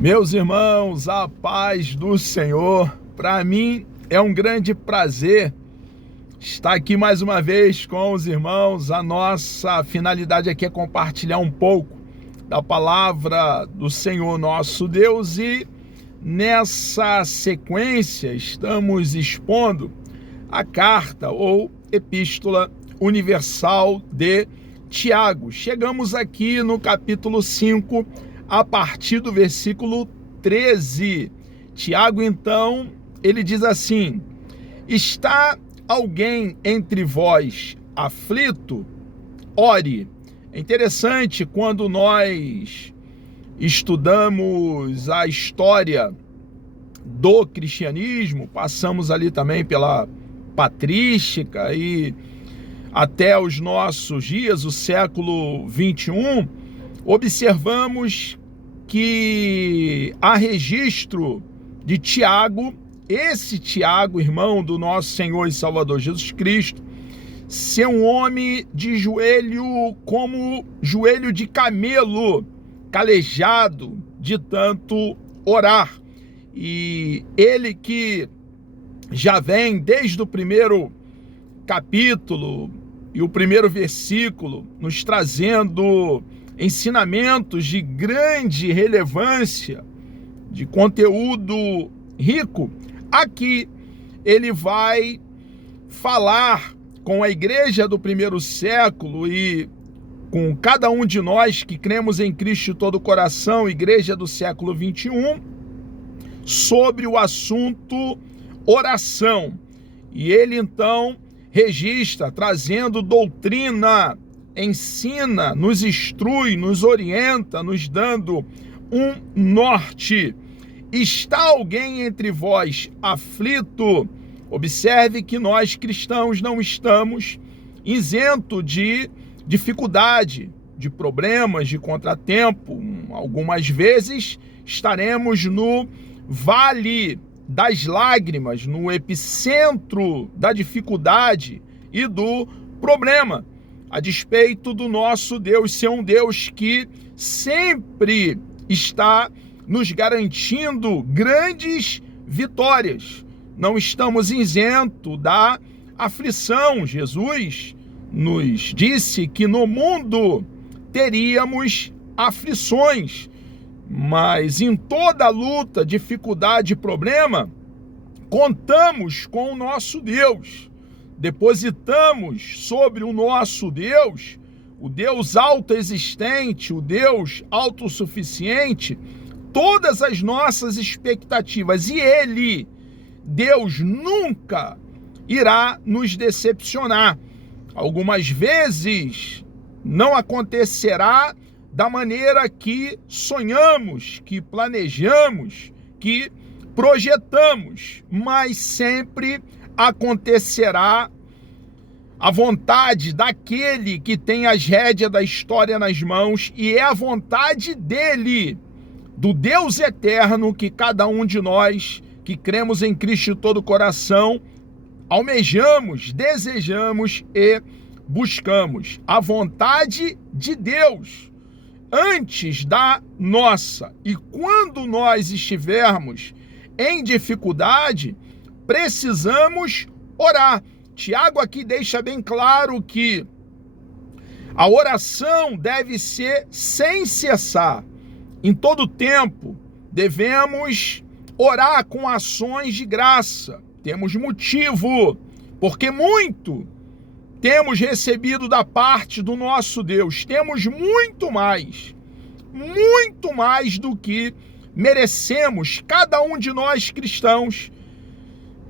Meus irmãos, a paz do Senhor. Para mim é um grande prazer estar aqui mais uma vez com os irmãos. A nossa finalidade aqui é compartilhar um pouco da palavra do Senhor nosso Deus, e nessa sequência estamos expondo a carta ou epístola universal de Tiago. Chegamos aqui no capítulo 5, a partir do versículo 13. Tiago, então, ele diz assim: está alguém entre vós aflito? Ore. É interessante quando nós estudamos a história do cristianismo, passamos ali também pela patrística e até os nossos dias, o século 21, observamos que há registro de Tiago, esse Tiago, irmão do nosso Senhor e Salvador Jesus Cristo, ser um homem de joelho como joelho de camelo, calejado de tanto orar. E ele que já vem desde o primeiro capítulo e o primeiro versículo nos trazendo ensinamentos de grande relevância, de conteúdo rico. Aqui ele vai falar com a igreja do primeiro século e com cada um de nós que cremos em Cristo de todo o coração, igreja do século 21, sobre o assunto oração. E ele então registra, trazendo doutrina, ensina, nos instrui, nos orienta, nos dando um norte. Está alguém entre vós aflito? Observe que nós cristãos não estamos isentos de dificuldade, de problemas, de contratempo. Algumas vezes estaremos no vale das lágrimas, no epicentro da dificuldade e do problema, a despeito do nosso Deus ser um Deus que sempre está nos garantindo grandes vitórias. Não estamos isentos da aflição. Jesus nos disse que no mundo teríamos aflições, mas em toda luta, dificuldade e problema, contamos com o nosso Deus. Depositamos sobre o nosso Deus, o Deus autoexistente, o Deus autossuficiente, todas as nossas expectativas. E Ele, Deus, nunca irá nos decepcionar. Algumas vezes não acontecerá da maneira que sonhamos, que planejamos, que projetamos, mas sempre acontecerá a vontade daquele que tem as rédeas da história nas mãos, e é a vontade dele, do Deus eterno, que cada um de nós que cremos em Cristo de todo o coração almejamos, desejamos e buscamos. A vontade de Deus antes da nossa. E quando nós estivermos em dificuldade, precisamos orar. Tiago aqui deixa bem claro que a oração deve ser sem cessar. Em todo tempo, devemos orar com ações de graça. Temos motivo, porque muito temos recebido da parte do nosso Deus. Temos muito mais do que merecemos, cada um de nós cristãos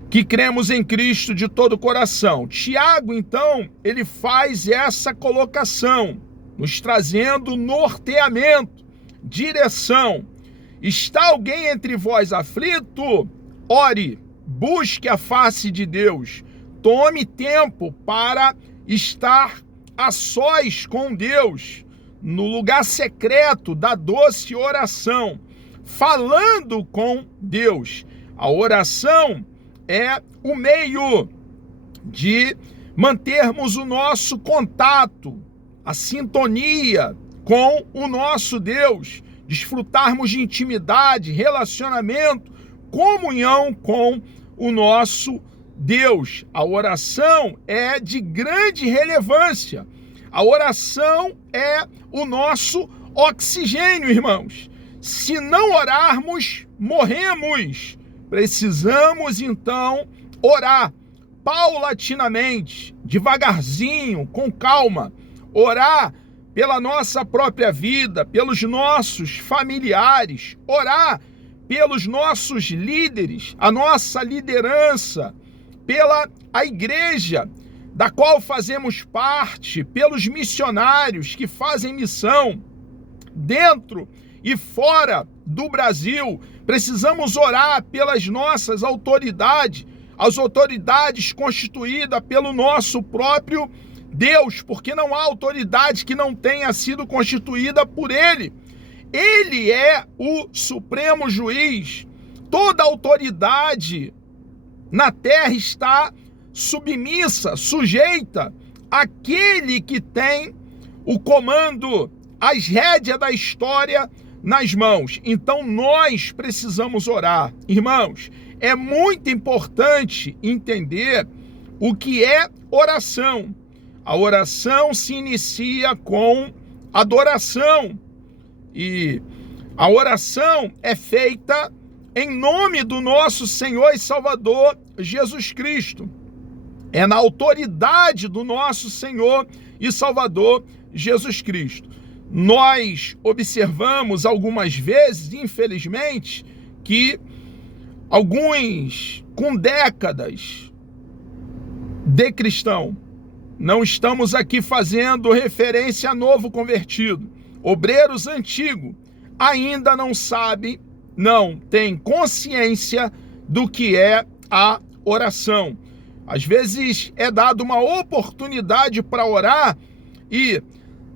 que cremos em Cristo de todo o coração. Tiago, então, ele faz essa colocação, nos trazendo norteamento, direção. Está alguém entre vós aflito? Ore, busque a face de Deus, tome tempo para estar a sós com Deus, no lugar secreto da doce oração, falando com Deus. A oração é o meio de mantermos o nosso contato, a sintonia com o nosso Deus, desfrutarmos de intimidade, relacionamento, comunhão com o nosso Deus. A oração é de grande relevância. A oração é o nosso oxigênio, irmãos. Se não orarmos, morremos. Precisamos, então, orar paulatinamente, devagarzinho, com calma. Orar pela nossa própria vida, pelos nossos familiares. Orar pelos nossos líderes, a nossa liderança, pela a igreja da qual fazemos parte, pelos missionários que fazem missão dentro e fora do Brasil. Precisamos orar pelas nossas autoridades, as autoridades constituídas pelo nosso próprio Deus, porque não há autoridade que não tenha sido constituída por Ele. Ele é o supremo juiz. Toda autoridade na terra está submissa, sujeita àquele que tem o comando, as rédeas da história nas mãos. Então nós precisamos orar. Irmãos, é muito importante entender o que é oração. A oração se inicia com adoração. E a oração é feita em nome do nosso Senhor e Salvador Jesus Cristo. É na autoridade do nosso Senhor e Salvador Jesus Cristo. Nós observamos algumas vezes, infelizmente, que alguns com décadas de cristão, não estamos aqui fazendo referência a novo convertido, obreiros antigos, ainda não sabem, não têm consciência do que é a oração. Às vezes é dada uma oportunidade para orar e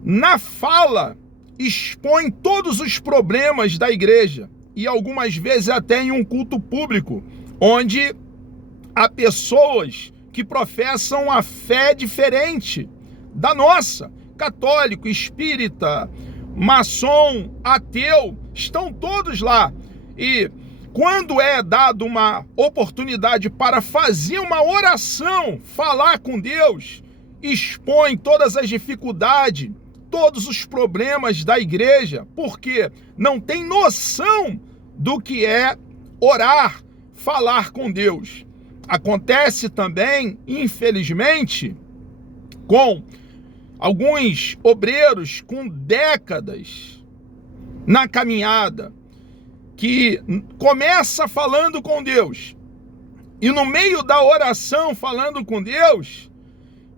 na fala expõe todos os problemas da igreja e algumas vezes até em um culto público, onde há pessoas que professam a fé diferente da nossa, católico, espírita, maçom, ateu, estão todos lá. E quando é dado uma oportunidade para fazer uma oração, falar com Deus, expõe todas as dificuldades, todos os problemas da igreja, porque não tem noção do que é orar, falar com Deus. Acontece também, infelizmente, com alguns obreiros com décadas na caminhada, que começa falando com Deus e no meio da oração falando com Deus,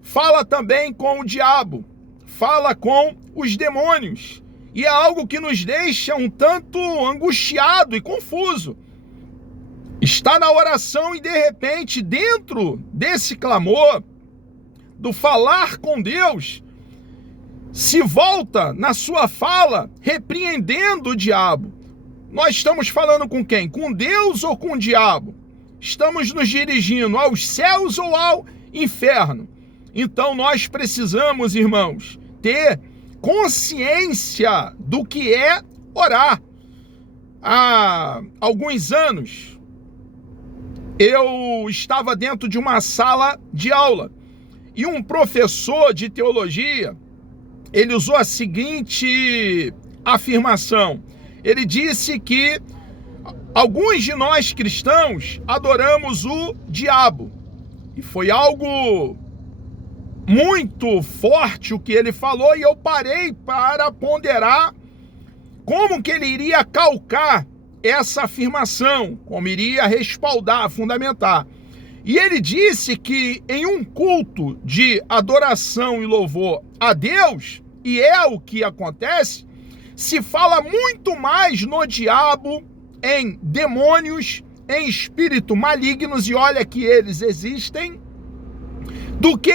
fala também com o diabo, fala com os demônios, e é algo que nos deixa um tanto angustiado e confuso. Está na oração e de repente, dentro desse clamor, do falar com Deus, se volta na sua fala repreendendo o diabo. Nós estamos falando com quem? Com Deus ou com o diabo? Estamos nos dirigindo aos céus ou ao inferno? Então nós precisamos, irmãos, ter consciência do que é orar. Há alguns anos, eu estava dentro de uma sala de aula e um professor de teologia, ele usou a seguinte afirmação. Ele disse que alguns de nós cristãos adoramos o diabo. E foi algo muito forte o que ele falou, e eu parei para ponderar como que ele iria calcar essa afirmação, como iria respaldar, fundamentar. E ele disse que em um culto de adoração e louvor a Deus, e é o que acontece, se fala muito mais no diabo, em demônios, em espíritos malignos, e olha que eles existem, do que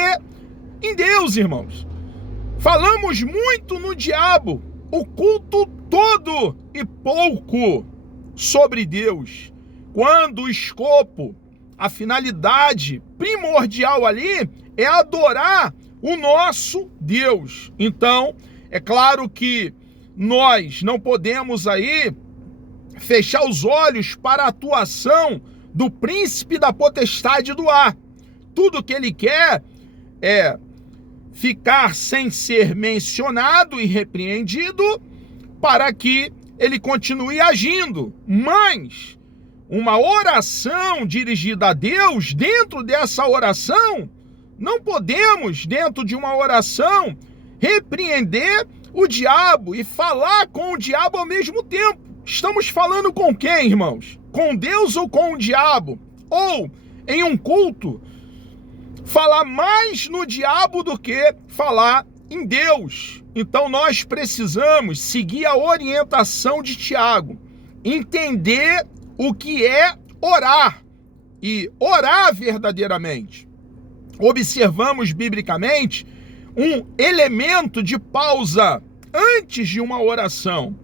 em Deus, irmãos. Falamos muito no diabo, o culto todo e pouco sobre Deus, quando o escopo, a finalidade primordial ali é adorar o nosso Deus. Então, é claro que nós não podemos aí fechar os olhos para a atuação do príncipe da potestade do ar. Tudo que ele quer é ficar sem ser mencionado e repreendido para que ele continue agindo. Mas uma oração dirigida a Deus, dentro dessa oração, não podemos, dentro de uma oração, repreender o diabo e falar com o diabo ao mesmo tempo. Estamos falando com quem, irmãos? Com Deus ou com o diabo? Ou, em um culto, falar mais no diabo do que falar em Deus. Então nós precisamos seguir a orientação de Tiago, entender o que é orar e orar verdadeiramente. Observamos biblicamente um elemento de pausa antes de uma oração.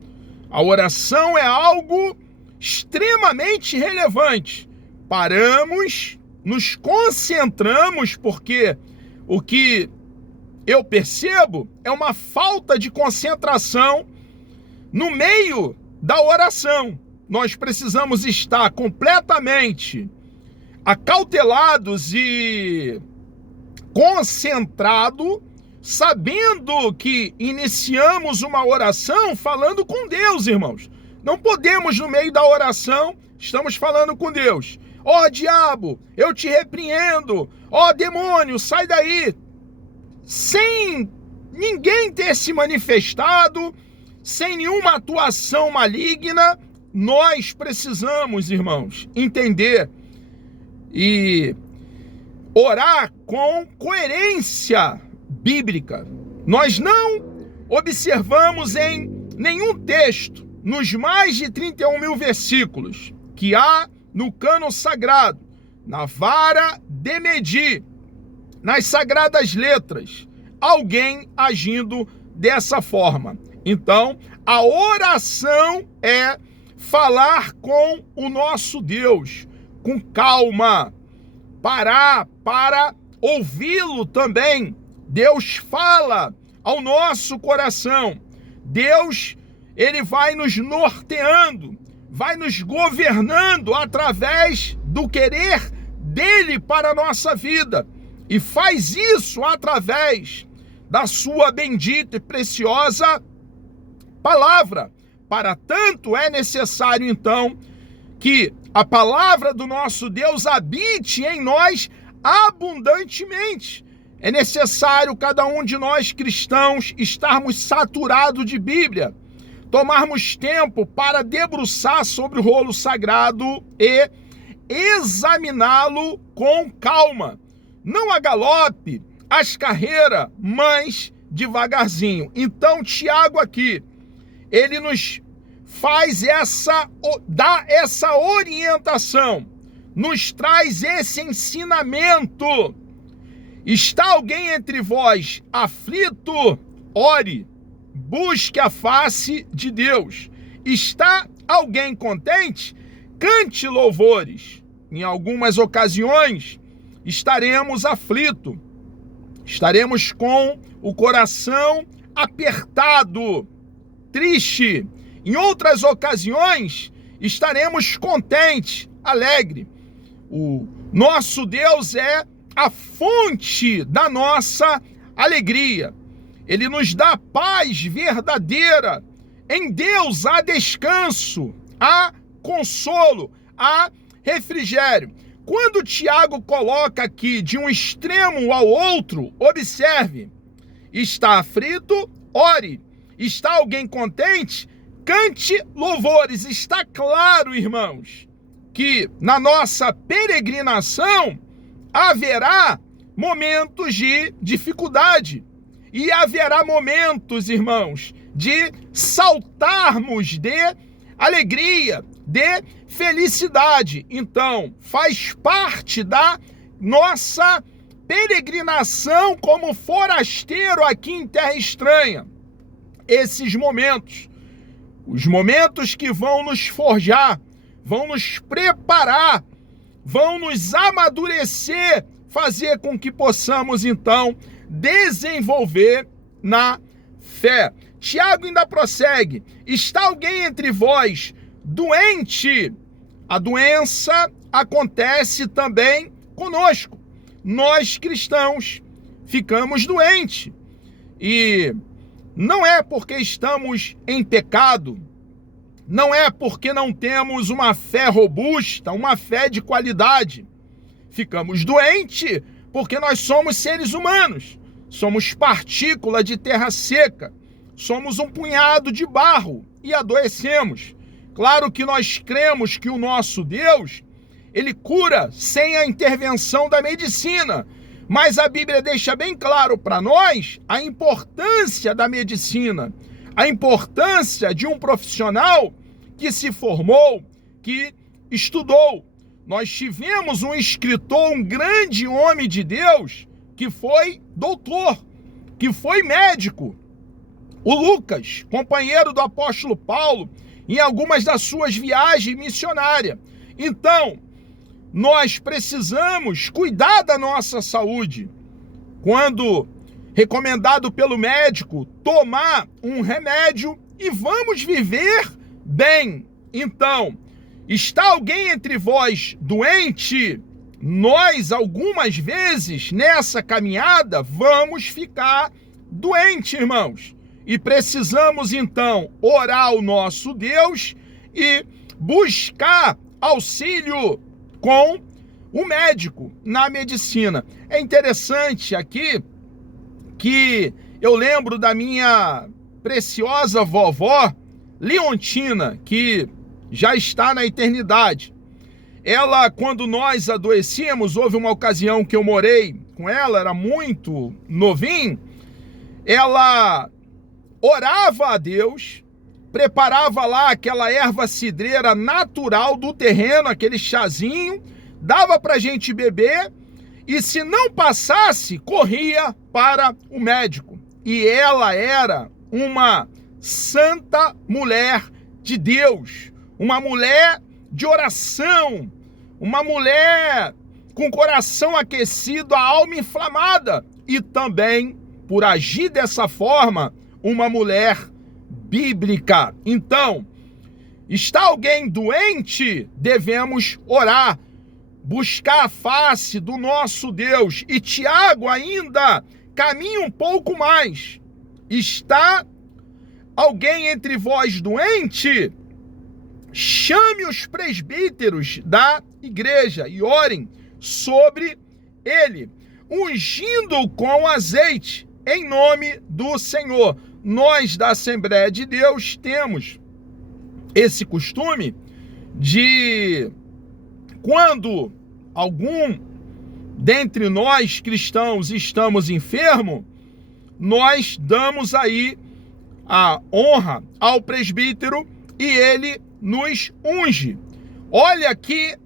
A oração é algo extremamente relevante. Paramos, nos concentramos, porque o que eu percebo é uma falta de concentração no meio da oração. Nós precisamos estar completamente acautelados e concentrados, sabendo que iniciamos uma oração falando com Deus, irmãos. Não podemos, no meio da oração, estamos falando com Deus. Ó diabo, eu te repreendo. Ó demônio, sai daí. Sem ninguém ter se manifestado, sem nenhuma atuação maligna, nós precisamos, irmãos, entender e orar com coerência bíblica. Nós não observamos em nenhum texto, nos mais de 31 mil versículos que há no cânon sagrado, na vara de medir, nas sagradas letras, alguém agindo dessa forma. Então, a oração é falar com o nosso Deus, com calma, parar para ouvi-lo também. Deus fala ao nosso coração. Deus, ele vai nos norteando, vai nos governando através do querer dele para a nossa vida. E faz isso através da sua bendita e preciosa palavra. Para tanto é necessário, então, que a palavra do nosso Deus habite em nós abundantemente. É necessário cada um de nós cristãos estarmos saturados de Bíblia, tomarmos tempo para debruçar sobre o rolo sagrado e examiná-lo com calma. Não a galope, as carreiras, mas devagarzinho. Então, Tiago aqui, ele nos dá essa orientação, nos traz esse ensinamento. Está alguém entre vós aflito? Ore, busque a face de Deus. Está alguém contente? Cante louvores. Em algumas ocasiões, estaremos aflitos, estaremos com o coração apertado, triste. Em outras ocasiões, estaremos contentes, alegre. O nosso Deus é a fonte da nossa alegria. Ele nos dá paz verdadeira. Em Deus há descanso, há consolo, há refrigério. Quando Tiago coloca aqui de um extremo ao outro, observe, está aflito, ore. Está alguém contente? Cante louvores. Está claro, irmãos, que na nossa peregrinação haverá momentos de dificuldade e haverá momentos, irmãos, de saltarmos de alegria, de felicidade. Então, faz parte da nossa peregrinação como forasteiro aqui em terra estranha. Esses momentos, os momentos que vão nos forjar, vão nos preparar, vão nos amadurecer, fazer com que possamos, então, desenvolver na fé. Tiago ainda prossegue: está alguém entre vós doente? A doença acontece também conosco. Nós cristãos ficamos doentes. E não é porque estamos em pecado, não é porque não temos uma fé robusta, uma fé de qualidade. Ficamos doentes porque nós somos seres humanos, somos partícula de terra seca, somos um punhado de barro e adoecemos. Claro que nós cremos que o nosso Deus, ele cura sem a intervenção da medicina, mas a Bíblia deixa bem claro para nós a importância da medicina, a importância de um profissional que se formou, que estudou. Nós tivemos um escritor, um grande homem de Deus, que foi doutor, que foi médico. O Lucas, companheiro do apóstolo Paulo, em algumas das suas viagens missionárias. Então, nós precisamos cuidar da nossa saúde. Quando recomendado pelo médico, tomar um remédio e vamos viver bem. Então, está alguém entre vós doente? Nós, algumas vezes, nessa caminhada, vamos ficar doentes, irmãos. E precisamos, então, orar ao nosso Deus e buscar auxílio com o médico na medicina. É interessante aqui que eu lembro da minha preciosa vovó Leontina, que já está na eternidade. Ela, quando nós adoecíamos, houve uma ocasião que eu morei com ela, era muito novinho, ela orava a Deus, preparava lá aquela erva cidreira natural do terreno, aquele chazinho, dava pra gente beber, e se não passasse, corria para o médico. E ela era uma santa mulher de Deus, uma mulher de oração, uma mulher com coração aquecido, a alma inflamada, e também, por agir dessa forma, uma mulher bíblica. Então, está alguém doente? Devemos orar, buscar a face do nosso Deus. E Tiago ainda caminha um pouco mais. Está alguém entre vós doente? Chame os presbíteros da igreja e orem sobre ele, ungindo-o com azeite, em nome do Senhor. Nós da Assembleia de Deus temos esse costume de, quando algum dentre nós cristãos estamos enfermos, nós damos aí a honra ao presbítero e ele nos unge. Olha que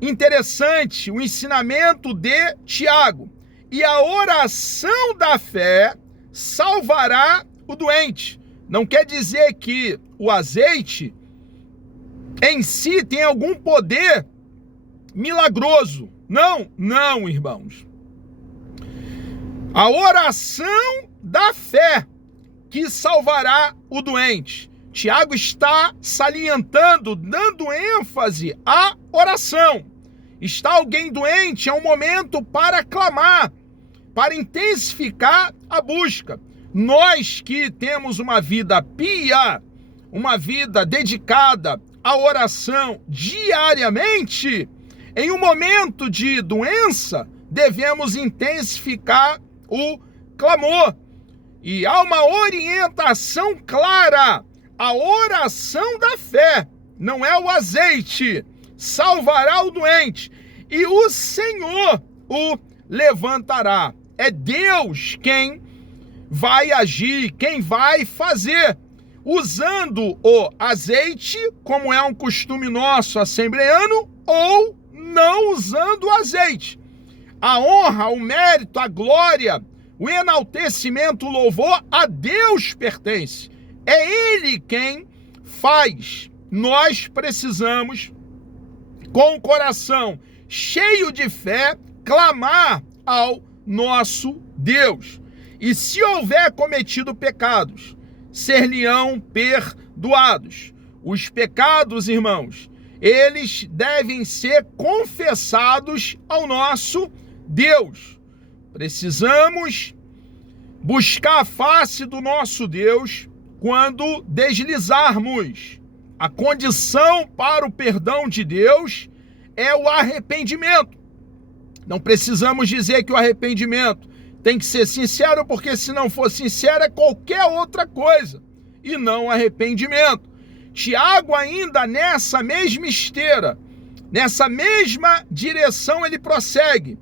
interessante o ensinamento de Tiago. E a oração da fé salvará o doente. Não quer dizer que o azeite em si tem algum poder milagroso. Não, irmãos. A oração da fé que salvará o doente. Tiago está salientando, dando ênfase à oração. Está alguém doente, é um momento para clamar, para intensificar a busca. Nós que temos uma vida pia, uma vida dedicada à oração diariamente, em um momento de doença, devemos intensificar o clamor. E há uma orientação clara. A oração da fé, não é o azeite, salvará o doente, e o Senhor o levantará. É Deus quem vai agir, quem vai fazer, usando o azeite, como é um costume nosso assembleano, ou não usando o azeite. A honra, o mérito, a glória, o enaltecimento, o louvor a Deus pertence. É Ele quem faz. Nós precisamos, com o coração cheio de fé, clamar ao nosso Deus. E se houver cometido pecados, ser-lhe-ão perdoados. Os pecados, irmãos, eles devem ser confessados ao nosso Deus. Precisamos buscar a face do nosso Deus quando deslizarmos. A condição para o perdão de Deus é o arrependimento. Não precisamos dizer que o arrependimento tem que ser sincero, porque se não for sincero é qualquer outra coisa, e não arrependimento. Tiago, ainda nessa mesma esteira, nessa mesma direção, ele prossegue: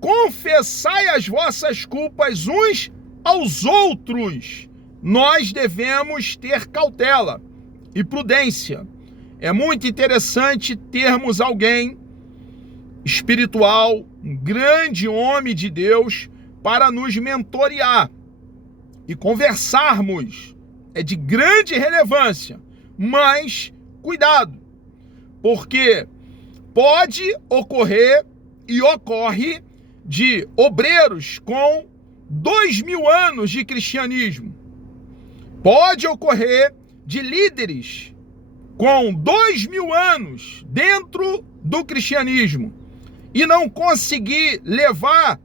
confessai as vossas culpas uns aos outros. Nós devemos ter cautela e prudência. É muito interessante termos alguém espiritual, um grande homem de Deus, para nos mentorear e conversarmos. É de grande relevância, mas cuidado, porque pode ocorrer e ocorre de obreiros com 2000 anos de cristianismo. Pode ocorrer de líderes com 2000 anos dentro do cristianismo e não conseguir levar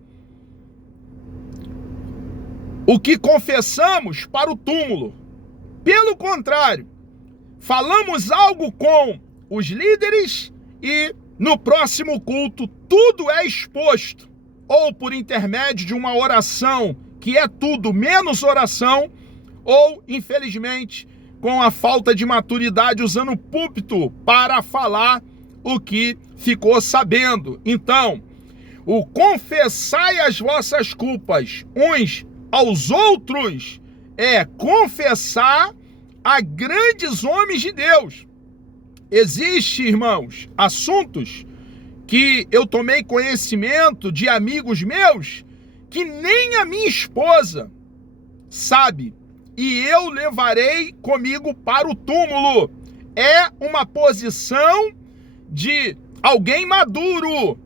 o que confessamos para o túmulo. Pelo contrário, falamos algo com os líderes e no próximo culto tudo é exposto, ou por intermédio de uma oração que é tudo menos oração, ou, infelizmente, com a falta de maturidade, usando o púlpito para falar o que ficou sabendo. Então, o confessai as vossas culpas uns aos outros é confessar a grandes homens de Deus. Existe, irmãos, assuntos que eu tomei conhecimento de amigos meus que nem a minha esposa sabe, e eu levarei comigo para o túmulo. É uma posição de alguém maduro,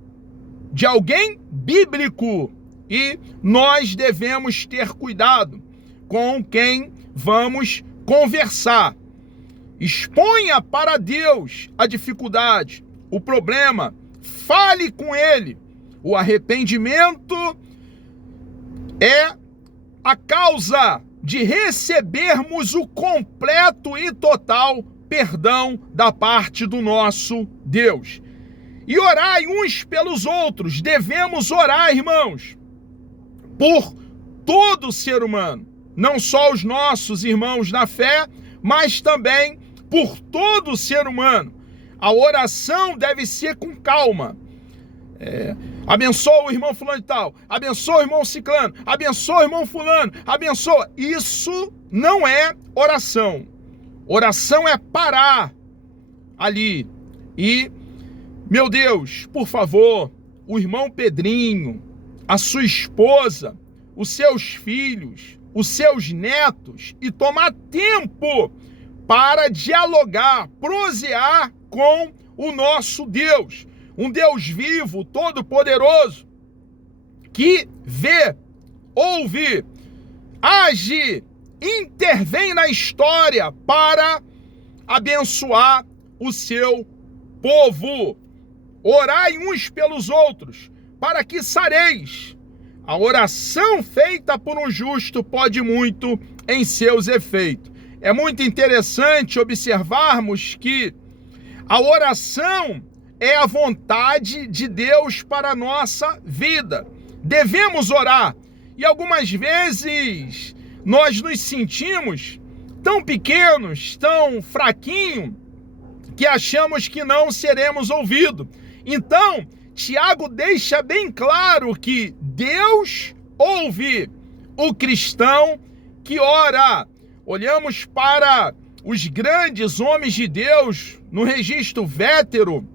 de alguém bíblico, e nós devemos ter cuidado com quem vamos conversar. Exponha para Deus a dificuldade, o problema, fale com Ele. O arrependimento é a causa de recebermos o completo e total perdão da parte do nosso Deus. E orai uns pelos outros. Devemos orar, irmãos, por todo ser humano, não só os nossos irmãos na fé, mas também por todo ser humano. A oração deve ser com calma. Abençoa o irmão fulano e tal, abençoa o irmão ciclano, abençoa o irmão fulano, abençoa. Isso não é oração. Oração é parar ali e, meu Deus, por favor, o irmão Pedrinho, a sua esposa, os seus filhos, os seus netos, e tomar tempo para dialogar, prosear com o nosso Deus. Um Deus vivo, todo-poderoso, que vê, ouve, age, intervém na história para abençoar o seu povo. Orai uns pelos outros, para que sareis. A oração feita por um justo pode muito em seus efeitos. É muito interessante observarmos que a oração é a vontade de Deus para a nossa vida. Devemos orar. E algumas vezes nós nos sentimos tão pequenos, tão fraquinhos, que achamos que não seremos ouvidos. Então, Tiago deixa bem claro que Deus ouve o cristão que ora. Olhamos para os grandes homens de Deus no registro vétero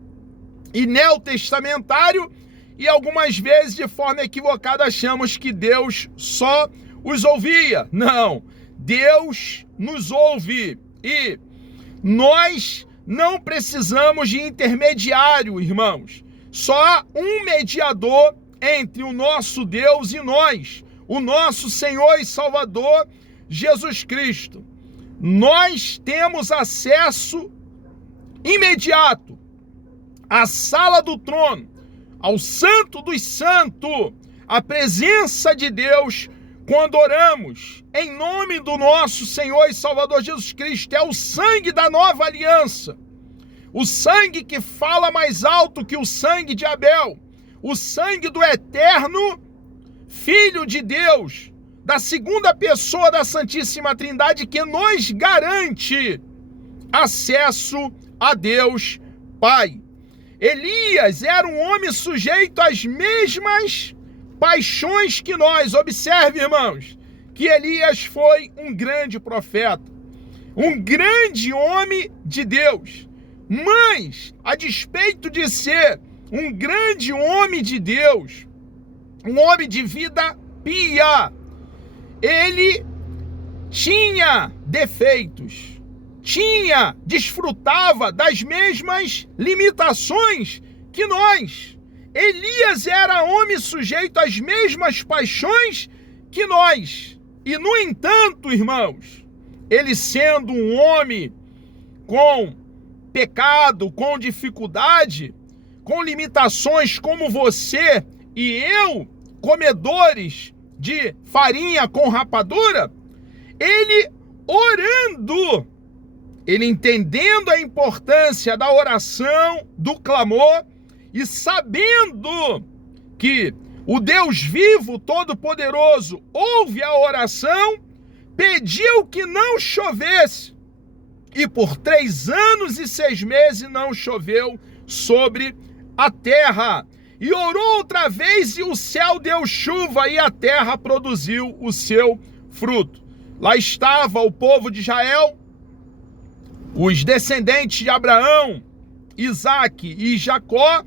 e neotestamentário, e algumas vezes de forma equivocada achamos que Deus só os ouvia. Não, Deus nos ouve, e nós não precisamos de intermediário, irmãos. Só há um mediador entre o nosso Deus e nós, o nosso Senhor e Salvador Jesus Cristo. nós temos acesso imediato à sala do trono, ao Santo dos Santos, à presença de Deus, quando oramos em nome do nosso Senhor e Salvador Jesus Cristo. É o sangue da nova aliança, o sangue que fala mais alto que o sangue de Abel, o sangue do eterno Filho de Deus, da segunda pessoa da Santíssima Trindade, que nos garante acesso a Deus Pai. Elias era um homem sujeito às mesmas paixões que nós. Observe, irmãos, que Elias foi um grande profeta, um grande homem de Deus, mas, a despeito de ser um grande homem de Deus, um homem de vida pia, ele tinha defeitos, desfrutava das mesmas limitações que nós. Elias era homem sujeito às mesmas paixões que nós. E, no entanto, irmãos, ele sendo um homem com pecado, com dificuldade, com limitações como você e eu, comedores de farinha com rapadura, ele orando, ele entendendo a importância da oração, do clamor, e sabendo que o Deus vivo, todo-poderoso, ouve a oração, pediu que não chovesse. E por 3 anos e 6 meses não choveu sobre a terra. E orou outra vez, e o céu deu chuva, e a terra produziu o seu fruto. Lá estava o povo de Israel, os descendentes de Abraão, Isaque e Jacó,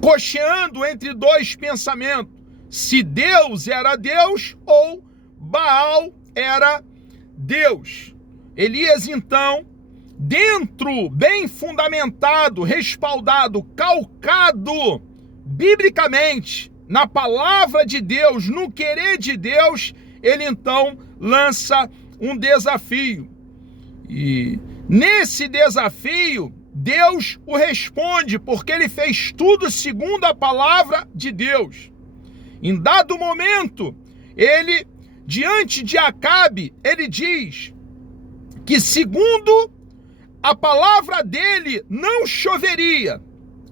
cocheando entre 2 pensamentos: se Deus era Deus ou Baal era Deus. Elias, então, dentro, bem fundamentado, respaldado, calcado biblicamente na palavra de Deus, no querer de Deus, ele então lança um desafio. E nesse desafio, Deus o responde, porque ele fez tudo segundo a palavra de Deus. Em dado momento, ele, diante de Acabe, ele diz que segundo a palavra dele não choveria.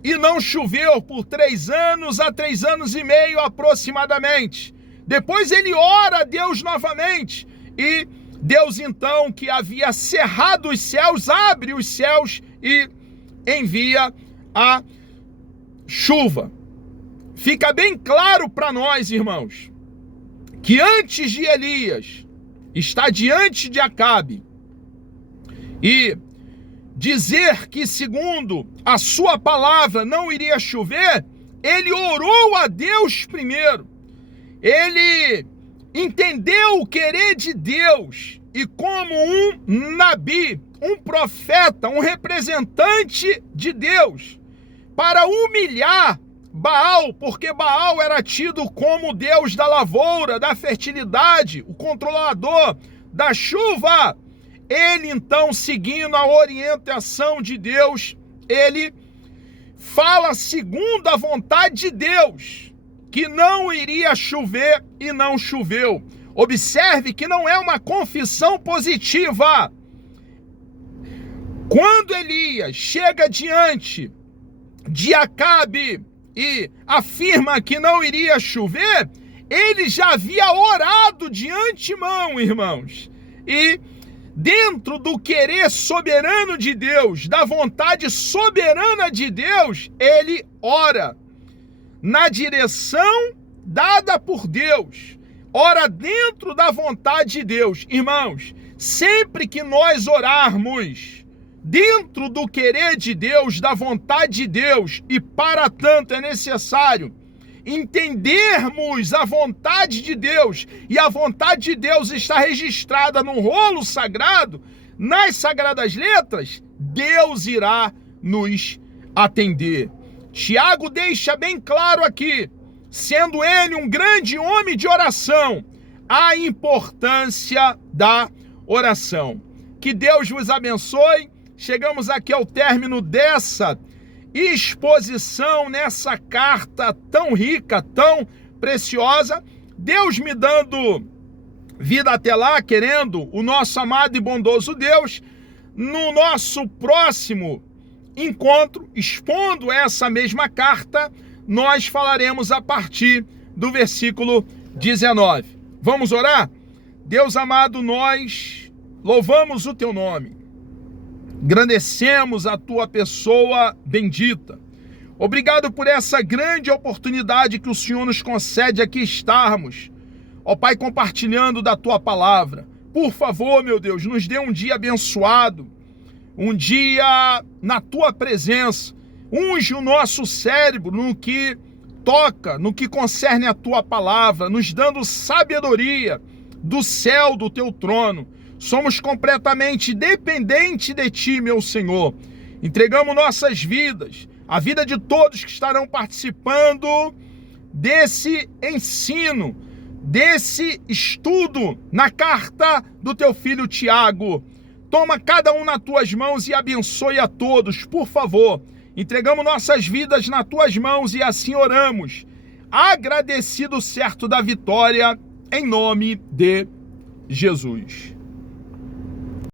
E não choveu por 3 anos a 3 anos e meio aproximadamente. Depois ele ora a Deus novamente, e Deus então, que havia cerrado os céus, abre os céus e envia a chuva. Fica bem claro para nós, irmãos, que antes de Elias estar diante de Acabe e dizer que segundo a sua palavra não iria chover, ele orou a Deus primeiro. Ele entendeu o querer de Deus, e como um nabi, um profeta, um representante de Deus, para humilhar Baal, porque Baal era tido como o Deus da lavoura, da fertilidade, o controlador da chuva. Ele então, seguindo a orientação de Deus, ele fala segundo a vontade de Deus, que não iria chover, e não choveu. Observe que não é uma confissão positiva. Quando Elias chega diante de Acabe e afirma que não iria chover, ele já havia orado de antemão, irmãos. E dentro do querer soberano de Deus, da vontade soberana de Deus, ele ora na direção dada por Deus, ora dentro da vontade de Deus. Irmãos, sempre que nós orarmos dentro do querer de Deus, da vontade de Deus, e para tanto é necessário entendermos a vontade de Deus, e a vontade de Deus está registrada no rolo sagrado, nas sagradas letras, Deus irá nos atender. Tiago deixa bem claro aqui, sendo ele um grande homem de oração, a importância da oração. Que Deus vos abençoe. Chegamos aqui ao término dessa exposição, nessa carta tão rica, tão preciosa. Deus me dando vida até lá, querendo, o nosso amado e bondoso Deus, no nosso próximo encontro, expondo essa mesma carta, nós falaremos a partir do versículo 19. Vamos orar? Deus amado, nós louvamos o teu nome, engrandecemos a tua pessoa bendita. Obrigado por essa grande oportunidade que o Senhor nos concede aqui estarmos, ó Pai, compartilhando da tua palavra. Por favor, meu Deus, nos dê um dia abençoado, um dia na tua presença. Unge o nosso cérebro no que toca, no que concerne a tua palavra, nos dando sabedoria do céu, do teu trono. Somos completamente dependentes de ti, meu Senhor. Entregamos nossas vidas, a vida de todos que estarão participando desse ensino, desse estudo na carta do teu filho Tiago. Toma cada um nas tuas mãos e abençoe a todos, por favor. Entregamos nossas vidas nas tuas mãos e assim oramos, agradecido certo da vitória, em nome de Jesus.